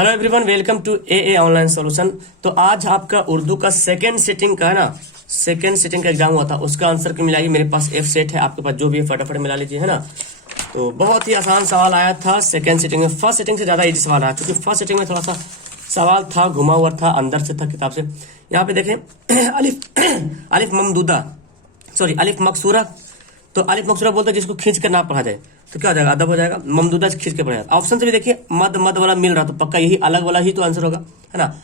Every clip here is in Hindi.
Hello everyone, welcome to a online solution. तो आज आपका उर्दू का सेकंड सिटिंग का है ना, सेकंड सिटिंग का एग्जाम हुआ था, उसका आंसर की मिलाइए। मेरे पास एफ सेट है, आपके पास जो भी है फटाफट मिला लीजिए, है ना। तो बहुत ही आसान सवाल आया था सेकंड सिटिंग में। फर्स्ट सिटिंग से ज्यादा इजी सवाल आया, क्योंकि फर्स्ट सिटिंग में थोड़ा सा सवाल था, घुमा हुआ था, अंदर से था किताब से। यहाँ पे देखें अलिफ ममदूदा, सॉरी अलिफ मकसूरा। तो अलिफ मकसूरा बोलते हैं जिसको खींच कर ना पढ़ा जाए, तो क्या हो जाएगा, अदब हो जाएगा। ममदूदा से खींच के पढ़ा जाएगा। ऑप्शन से भी देखिए मद मद वाला मिल रहा, तो पक्का यही अलग वाला ही तो आंसर होगा, है ना।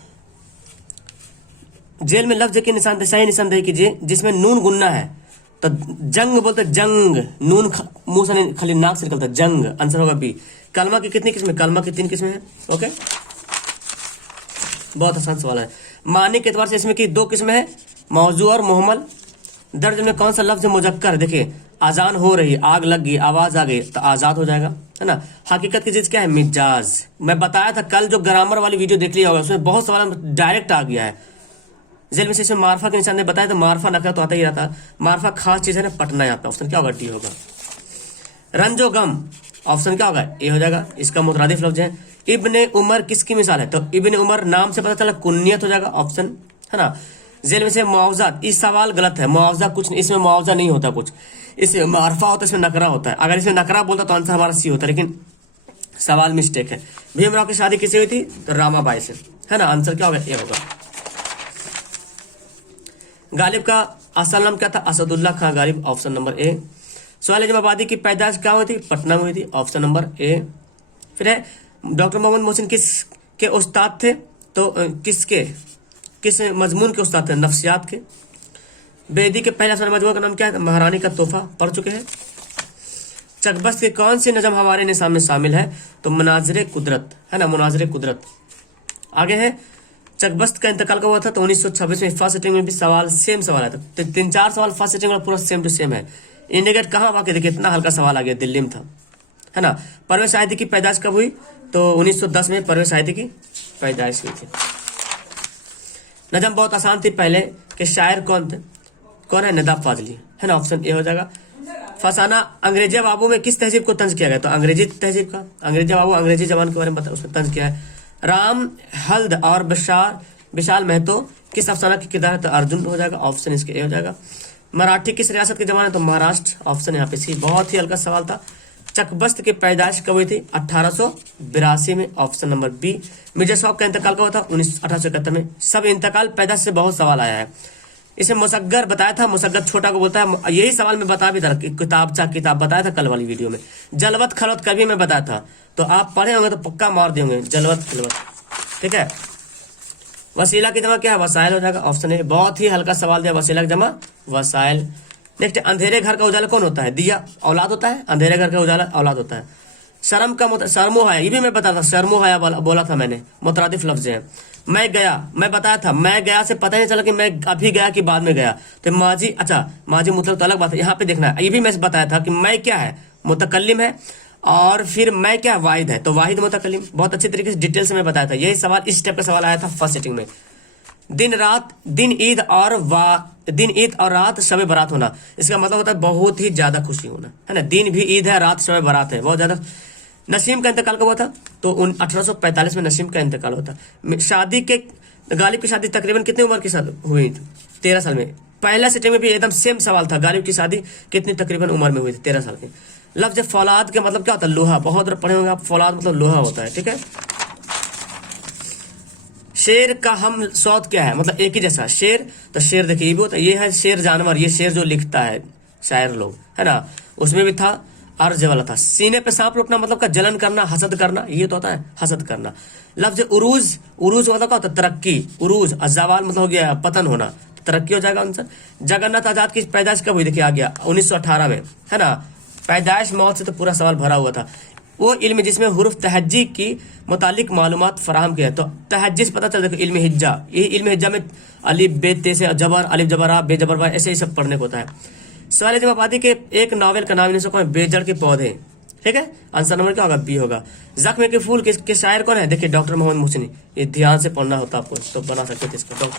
जेल में लफ्ज की निशानदेही, सही निशानदेही कीजिए जिसमें नून गुन्ना है। तो जंग बोलते जंग, नून मुंह से नहीं खाली नाक से निकलता है, जंग। आंसर होगा बी। कलमा की कितनी किस्में, कलमा की 3 किस्में हैं। ओके, बहुत आसान सवाल है। मानी के एतबार से इसमें की 2 किस्में हैं, मौजू और मुहम्मल। दर्ज में कौन सा लफ्ज मुजक्कर है, देखिए आजान हो रही, आग लग गई, आवाज आ गई, तो आजाद हो जाएगा, है ना। हकीकत की चीज क्या है, मिजाज। मैं बताया था कल, जो ग्रामर वाली वीडियो देख लिया होगा, उसमें बहुत सवाल डायरेक्ट आ गया है। जेल में से इसमें मार्फा के निशान ने बताया, तो मार्फा नकरा तो आता ही रहता। मार्फा खास चीज है ना, पटना यहाँ पे। ऑप्शन क्या होगा, डी होगा। रंजो गम, ऑप्शन क्या होगा, ए हो जाएगा। इसका मुतरादिफ लफ्ज है। इब्ने उमर किसकी मिसाल है, तो इब्ने उमर नाम से पता चला कुन्नियत हो जाएगा, ऑप्शन, है ना। जेल में से मुआवजा, इस सवाल गलत है, मुआवजा कुछ नहीं, इसमें मुआवजा नहीं होता कुछ, इसमें मारफा होता है, इसमें नकरा होता है। अगर इसमें नकरा बोलता तो आंसर हमारा सी होता, लेकिन सवाल मिस्टेक है। भीमराव की शादी किससे हुई थी, तो रामाबाई से, है ना। आंसर क्या होगा, ए होगा। गालिब का असल नाम क्या था, Asadullah Khan Ghalib, option number A. Sohail जमाबादी की पैदाइश क्या हुई थी, पटना में हुई थी, ऑप्शन नंबर ए। फिर है डॉक्टर मोहम्मद मोहसिन किस के उस्ताद थे, तो किस मजमून के उस्ताद थे, नफ्सियात के। बेदी के पहला अफसाना मजमून का नाम क्या है, महारानी का तोहफा, पढ़ चुके हैं। चकबस्त के कौन सी नजम हमारे निसाब में शामिल है, तो मुनाज़िर कुदरत, है ना, मुनाज़िर कुदरत। आगे है चकबस्त का इंतकाल कब हुआ था, तो 1926 में। फर्स्ट सिटिंग में भी सवाल सेम सवाल आया था, तो 3-4 सवाल फर्स्ट सिटिंग में पूरा सेम टू सेम है। इंडिया गेट कहाँ वाकई, देखिए इतना हल्का सवाल आ गया, दिल्ली में था, है ना। परवेश साहिदी की पैदाइश कब हुई, तो 1910 में परवेश साहिदी की पैदाइश हुई थी। नजम बहुत आसान थी पहले के शायर कौन थे, कौन है, नदाब फाजली, है ना, ऑप्शन ए हो जाएगा। फसाना अंग्रेजी बाबू में किस तहजीब को तंज किया गया, तो अंग्रेजी तहजीब का। अंग्रेजी बाबू अंग्रेजी जबान के बारे में बता, उसमें तंज किया है। राम हल्द और विशाल महतो किस अफसाना की किरदार है, तो अर्जुन हो जाएगा, ऑप्शन इसके ए हो जाएगा। मराठी किस रियासत के जमान है, तो महाराष्ट्र, ऑप्शन यहाँ पे सी। बहुत ही हल्का सवाल था। चकबस्त की पैदाइश कब हुई थी, 1882 में, ऑप्शन नंबर बी। मिर्जा साहब का इंतकाल कब हुआ था, 1871 में। सब इंतकाल पैदाइश से बहुत सवाल आया है। इसे मुसग्गर बताया था, मुसग्गर छोटा को बोलता है, यही सवाल मैं बता भी था, किताब बताया था कल वाली वीडियो में। जलवत खलवत कभी मैं बताया था, तो आप पढ़े होंगे तो पक्का मार देंगे, जलवत खलवत, ठीक है। वसीला की जमा क्या है, वसाइल हो जाएगा, ऑप्शन है। बहुत ही हल्का सवाल दिया, वसीला की जमा वसाइल। नेक्स्ट, अंधेरे घर का उजाला कौन होता है, दिया औलाद होता है, अंधेरे घर का उजाला औलाद होता है। शर्म का शर्मो हया, ये भी मैं बता था, शर्मो हया बोला था मैंने, मुतरादिफ लफ्ज है। मैं गया, मैं बताया था, मैं गया से पता नहीं चला कि मैं अभी गया कि बाद में गया, तो माजी, अच्छा माजी मुतलक तो अलग बात है, यहाँ पे देखना है। ये भी मैं बताया था कि मैं क्या है, मुतकल्लिम है, और फिर मैं क्या, वाहिद है, तो वाहिद मुतकल्लिम। बहुत अच्छी तरीके से डिटेल से मैं बताया था। यही सवाल, इस टाइप का सवाल आया था फर्स्ट सिटिंग में। दिन ईद और रात शब बारात होना, इसका मतलब होता है बहुत ही ज्यादा खुशी होना, है ना। दिन भी ईद है, रात शब बारात है, बहुत ज्यादा। नसीम का इंतकाल कब हुआ था, तो 1845 में नसीम का इंतकाल हुआ था। शादी के गालिब की शादी तकरीबन कितनी उम्र के साथ हुई थी, 13 साल में। पहला सिटिंग में भी एकदम सेम सवाल था, गालिब की शादी कितनी तकरीबन उम्र में हुई थी, 13 साल की। लफ्ज फौलाद का मतलब क्या होता है, लोहा, बहुत पढ़े होंगे आप, फौलाद मतलब लोहा होता है, ठीक है। शेर का हम सौत क्या है, मतलब एक ही जैसा शेर, तो शेर देखिए ये भी होता है, ये है शेर जानवर, ये शेर जो लिखता है शायर लोग, है ना। उसमें भी था अर्ज वाला था। सीने पे सांप रोपना मतलब का जलन करना, हसद करना, ये तो होता है हसद करना। लफ्ज उरूज मतलब क्या होता है, तरक्की, उरूज। अजावाल मतलब हो गया पतन होना, तरक्की हो जाएगा आंसर। जगन्नाथ आजाद की पैदाइश कब हुई, देखिए आ गया 1918 में, है ना। पैदाइश मौत से तो पूरा सवाल भरा हुआ था। वो इल्म जिसमें हुरूफ तहज्जी की मुतालिक मालूमात फराहम किया, तो तहज्जी से पता चल, देखो इल्म हिज्जा, ये इल्म हिज्जा में अलिफ बे ते से जबर, अलिफ जबरा बे जबर बा, ऐसे ही सब पढ़ने को होता है। सवाल जवाबादी के एक नॉवेल का नाम इन्हें कौन, बेजड़ के पौधे, ठीक है। आंसर नंबर क्या होगा, बी होगा। जख्म के फूल के शायर कौन है, देखिए डॉक्टर मोहम्मद मोहसिन, ये ध्यान से पढ़ना होता आपको, तो बना सकते थे इसको।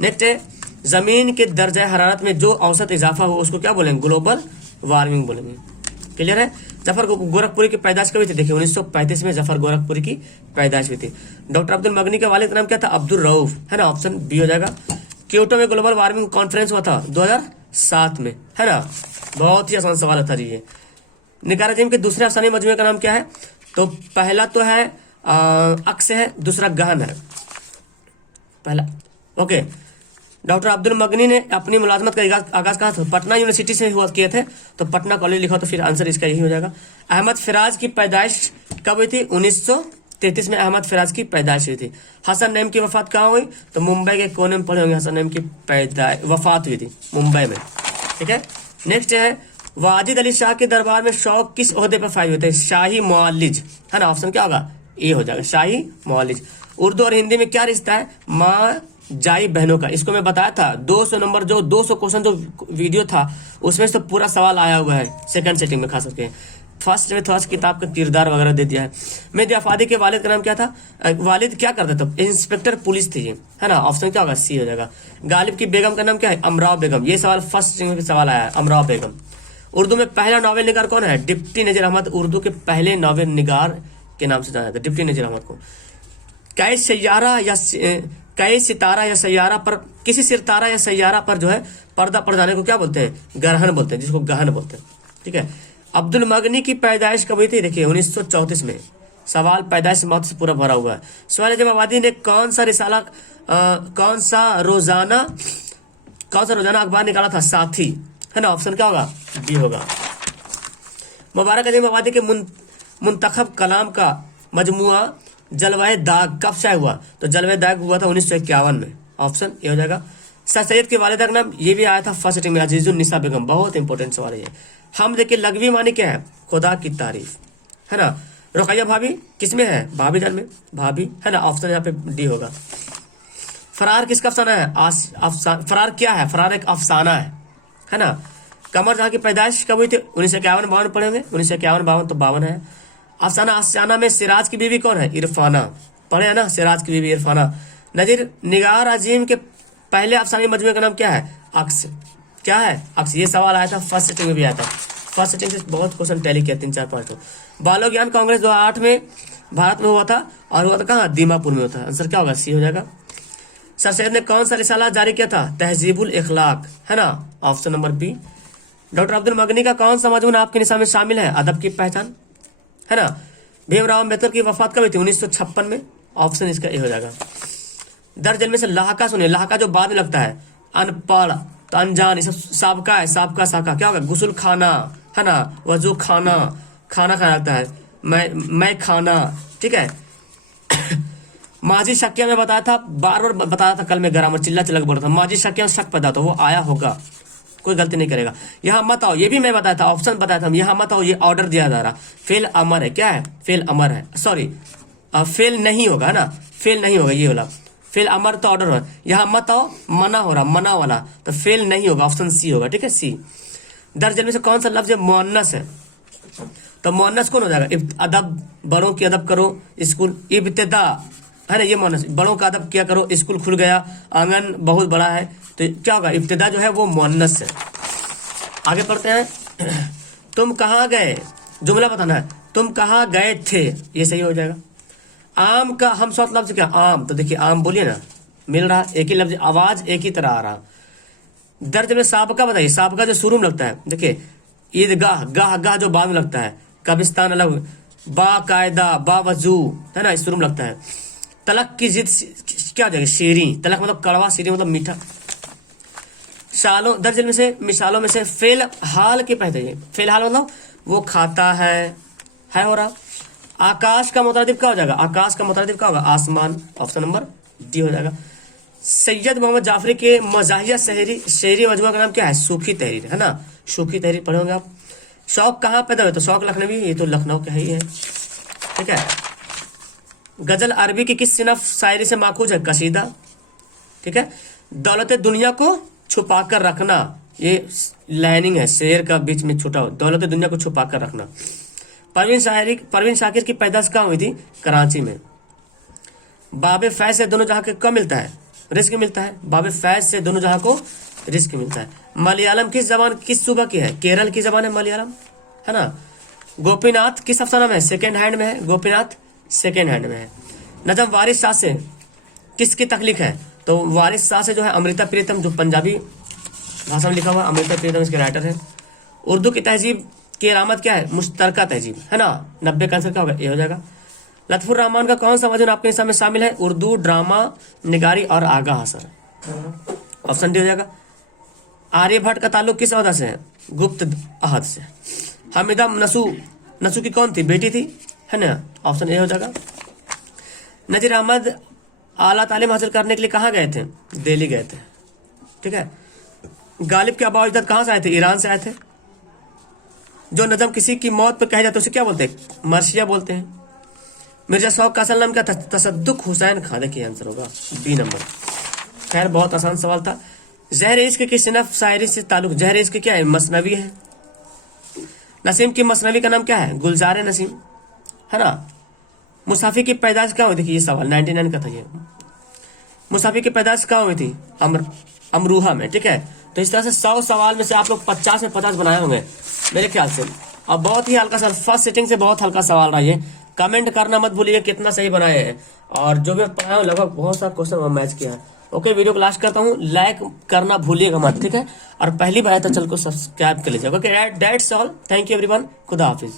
नेक्स्ट है, जमीन के दर्जा हरारत में जो औसत इजाफा हो उसको क्या बोलेंगे, ग्लोबल वार्मिंग बोलेंगे, क्लियर है। जफर गोरखपुरी की पैदाइश कभी थी? देखिए 1935 में जफर गोरखपुरी की पैदाइश हुई थी। डॉक्टर अब्दुल मगनी के वालिद का नाम क्या था? अब्दुल रऊफ, है ना, ऑप्शन बी हो जाएगा। क्योटो में ग्लोबल वार्मिंग कॉन्फ्रेंस हुआ था 2007 में, है ना। बहुत ही आसान सवाल था जी ये। निकाराजिम के दूसरे अफसानी मजमूए का नाम क्या है? तो पहला तो है अक्स है, दूसरा गहन है। पहला ओके। डॉक्टर अब्दुल मगनी ने अपनी मुलाजमत का आगाज कहा था? पटना यूनिवर्सिटी से हुआ किए थे, तो पटना कॉलेज लिखा, तो फिर आंसर इसका यही हो जाएगा। अहमद फिराज की पैदाइश कब हुई थी? 1933 में अहमद फिराज की पैदाइश हुई थी। हसन नईम की वफात कहाँ हुई? तो मुंबई के कोने में पढ़े होंगे, हसन नईम की वफात हुई थी मुंबई में, ठीक है। नेक्स्ट है वाजिद अली शाह के दरबार में शौक किस ओहदे पर फाइज होते हैं? शाही मुअल्लिज, है ना, ऑप्शन क्या होगा? ए हो जाएगा, शाही मुअल्लिज। उर्दू और हिंदी में क्या रिश्ता है? माँ जाई बहनों का। इसको मैं बताया था 200 नंबर जो 200 क्वेश्चन जो वीडियो था उसमें से तो पूरा सवाल आया हुआ है सेकंड सेटिंग में, खास करके फर्स्ट में थोड़ा सा किताब का किरदार वगैरह दे दिया है। मेहदी अफादी के वालिद का नाम क्या था? वालिद क्या करते थे? इंस्पेक्टर पुलिस थे ये, है ना, ऑप्शन क्या होगा? सी हो जाएगा। गालिब की बेगम का नाम क्या है? अमराव बेगम। ये सवाल फर्स्ट सेटिंग में सवाल आया है, अमराव बेगम। उर्दू में पहला नॉवेल निगार कौन है? डिप्टी नजीर अहमद उर्दू के पहले नॉवेल निगार के नाम से जाना जाता है, डिप्टी नजीर अहमद को। कई सितारा या सैयारा पर, किसी सितारा या सैयारा पर जो है पर्दा पड़ जाने को क्या बोलते हैं? ग्रहण बोलते हैं, जिसको गहन बोलते हैं, ठीक है। अब्दुल मगनी की पैदाइश कब हुई थी? देखिए 1934 में। सवाल पैदाइश मौत से पूरा भरा हुआ है। सवाल जब आबादी ने कौन सा रोजाना अखबार निकाला था? साथी, है ना, ऑप्शन क्या होगा? बी होगा। मुबारक अजीम आबादी के मुंतखब कलाम का मजमुआ जलवाए दाग कब शाये हुआ? तो जलवाए दाग हुआ था 1951 में, ऑप्शन ए हो जाएगा। सर सैयद के वालिदा का नाम ये भी आया था फर्स्ट सेटिंग में, अजीजुन निसा बेगम। बहुत इंपॉर्टेंट सवाल है ये। हम देखिए लघवी मानी क्या है? खुदा की तारीफ, है ना। रुकैया भाभी किसमें है? भाभी जान में, भाभी, है ना, ऑप्शन यहाँ पे डी होगा। फरार किसका अफसाना है? फरार क्या है? फरार एक अफसाना है ना। कमर जहाँ की पैदाइश कब हुई थी? 1951-52 पढ़ेंगे, 1951-52 तो 52 है। अफसाना आशियाना में सिराज की बीवी कौन है? इरफाना, पढ़े है ना, सिराज की बीवी इरफाना। नजीर निगार अजीम के पहले अफसानी मजमूए का नाम क्या है? अक्स। क्या है? अक्स। ये सवाल आया था फर्स्ट सेटिंग में भी आया था, फर्स्ट सेटिंग से बहुत क्वेश्चन टैली किया, 3-4-5 तो। बालो ज्ञान कांग्रेस 2008 में भारत में हुआ था, और हुआ था कहाँ? दीमापुर में होता है। आंसर क्या होगा? सी हो जाएगा। सर सैयद ने कौन सा रिसाला जारी किया था? तहजीबुल इखलाक, है ना, option number B. Doctor Abdul मगनी का कौन सा मजमून आपके निशान में शामिल है? अदब की पहचान, है ना। भीमराव अम्बेडकर की वफात कब हुई थी? 1956 में, ऑप्शन इसका ए हो जाएगा। दर्ज में से लाहका सुनिए, लाहका जो बाद में लगता है, अनपढ़ तो अनजान, ये सब साबका है, साबका साका क्या होगा? गुस्ल खाना, है ना, वजू खाना, खाना खाना लगता है, मैं खाना, ठीक है। माजी शक्या में बताया था, बार बार बताया था, कल में ग्रामर चिल्ला चिल्ला बोल रहा था, माजी शक्या में शक पैदा तो वो आया होगा, कोई गलती नहीं करेगा। यहाँ मत आओ, ये भी मैं बताया था, ऑप्शन बताया था, यहाँ मत आओ, ये ऑर्डर दिया जा रहा। फेल अमर है, क्या है? फेल अमर है, सॉरी फेल नहीं होगा, है ना, फेल नहीं होगा, ये वाला फेल अमर तो ऑर्डर हो। यहाँ मत आओ मना हो रहा, मना वाला, तो फेल नहीं होगा, ऑप्शन सी होगा, ठीक है, सी। दर्ज में से कौन सा लफ्ज मुअन्नस है? तो मुअन्नस कौन हो जाएगा? अदब, बड़ों की अदब करो, स्कूल, इब्तिदा, है ना, ये मुअन्नस, बड़ों का अदब किया करो, स्कूल खुल गया, आंगन बहुत बड़ा है, तो क्या होगा? इब्तिदा जो है वो मुअन्नस है। आगे पढ़ते हैं। तुम कहाँ गए? जुमला बताना है, तुम कहाँ गए थे, ये सही हो जाएगा। आम का हम साथ लफ्ज क्या? आम, तो देखिए आम बोलिए ना, मिल रहा, एक ही लफ्ज, आवाज एक ही तरह आ रहा। दर्ज में साबका बताइए, साबका जो शुरू में लगता है, देखिए ईदगाह, गाह गाह जो बाद में लगता है, कब्रिस्तान अलग, बाकायदा, बावजू, है ना, शुरू में लगता है। तलक की जिद क्या हो जाएगा? शीरी, तलक मतलब कड़वा, शीरी मतलब मीठा। सालों, दर्ज में से मिसालों में से फेल हाल की पहचान, फेल हाल मतलब वो खाता है हो रहा। आकाश का मुतरदिफ क्या हो जाएगा? आकाश का मुतरदिफ क्या होगा? आसमान, ऑप्शन नंबर डी हो जाएगा। सैयद मोहम्मद जाफरी के मजाहिया शेरी मजमुआ का नाम क्या है? सूखी तहरीर, है ना, सूखी तहरीर पढ़ोगे आप। शौक कहाँ पैदा हुए? तो शौक लखनवी, ये तो लखनऊ का ही है, ठीक है। गजल अरबी की किस सिनफ शायरी से माखूज है? कसीदा, ठीक है। दौलत दुनिया को छुपा कर रखना, ये लाइनिंग है, शेर का बीच में छुटा हो, दौलत दुनिया को छुपा कर रखना। परवीन शाकिर की पैदाइश कहाँ हुई थी? कराची में। बाबे फैज से दोनों जहां के कब मिलता है? रिस्क मिलता है। बाबे फैज से दोनों जहां को रिस्क मिलता है। मलयालम किस जबान, किस सूबा की है? केरल की जबान है मलयालम, है ना। गोपीनाथ किस अफसाना में है? सेकेंड हैंड में है। गोपीनाथ सेकेंड हैंड में है। नजम वारिस शाह से किसकी तख्लीक है? तो वारिस शाह से जो है अमृता प्रीतम, जो पंजाबी भाषा में लिखा हुआ अमृता प्रीतम इसके राइटर है। उर्दू की तहजीब की अलामत क्या है? मुश्तरका तहजीब, है ना। 90 का आंसर क्या होगा? ये हो जाएगा। लतफुर रहमान का कौन सा वजन आपके हिसाब में शामिल है? उर्दू, ड्रामा, निगारी और आगा हसर। ऑप्शन डी हो जाएगा। आर्यभट्ट का ताल्लुक किस ओहदा से है? गुप्त अहद से। हामिदा नसू की कौन थी? बेटी थी, है ना। ऑप्शन ए हो जाएगा। नजीर अहमद आला तालीम हासिल करने के लिए कहाँ गए थे? दिल्ली गए थे, ठीक है। गालिब के आबा अजदाद कहाँ से आए थे? ईरान से आए थे। जो नजम किसी की मौत पर कहे जाते उसे क्या बोलते हैं? मर्शिया बोलते हैं। मिर्जा शौक का असल नाम क्या था? तसद्दुक हुसैन खान। देखिए आंसर होगा बी नंबर। खैर बहुत आसान सवाल था। जहर इश्क की सिनफ शायरी से ताल्लुक, जहर इश्क क्या है? मसनवी है। नसीम की मसनवी का नाम क्या है? गुलजार नसीम, है ना। मुसाफी की पैदाइश कहाँ हुई? देखिए ये सवाल 99 का था ये। मुसाफी की पैदाइश कहाँ हुई थी? अमरूहा में, ठीक है। तो इस तरह से 100 सवाल में से आप लोग 50 में 50 बनाए होंगे मेरे ख्याल से। और बहुत ही हल्का सवाल, फर्स्ट सिटिंग से बहुत हल्का सवाल रहा ये। कमेंट करना मत भूलिए कितना सही बनाए हैं। और जो भी पढ़ाया हूँ लगभग बहुत सारा क्वेश्चन मैच किया है। ओके, वीडियो को लास्ट करता हूँ। लाइक करना भूलिएगा मत, ठीक है। और पहली बार तो चल को सब्सक्राइब कर लीजिएगा। Okay, that's all. Thank you everyone. खुदा हाफिज।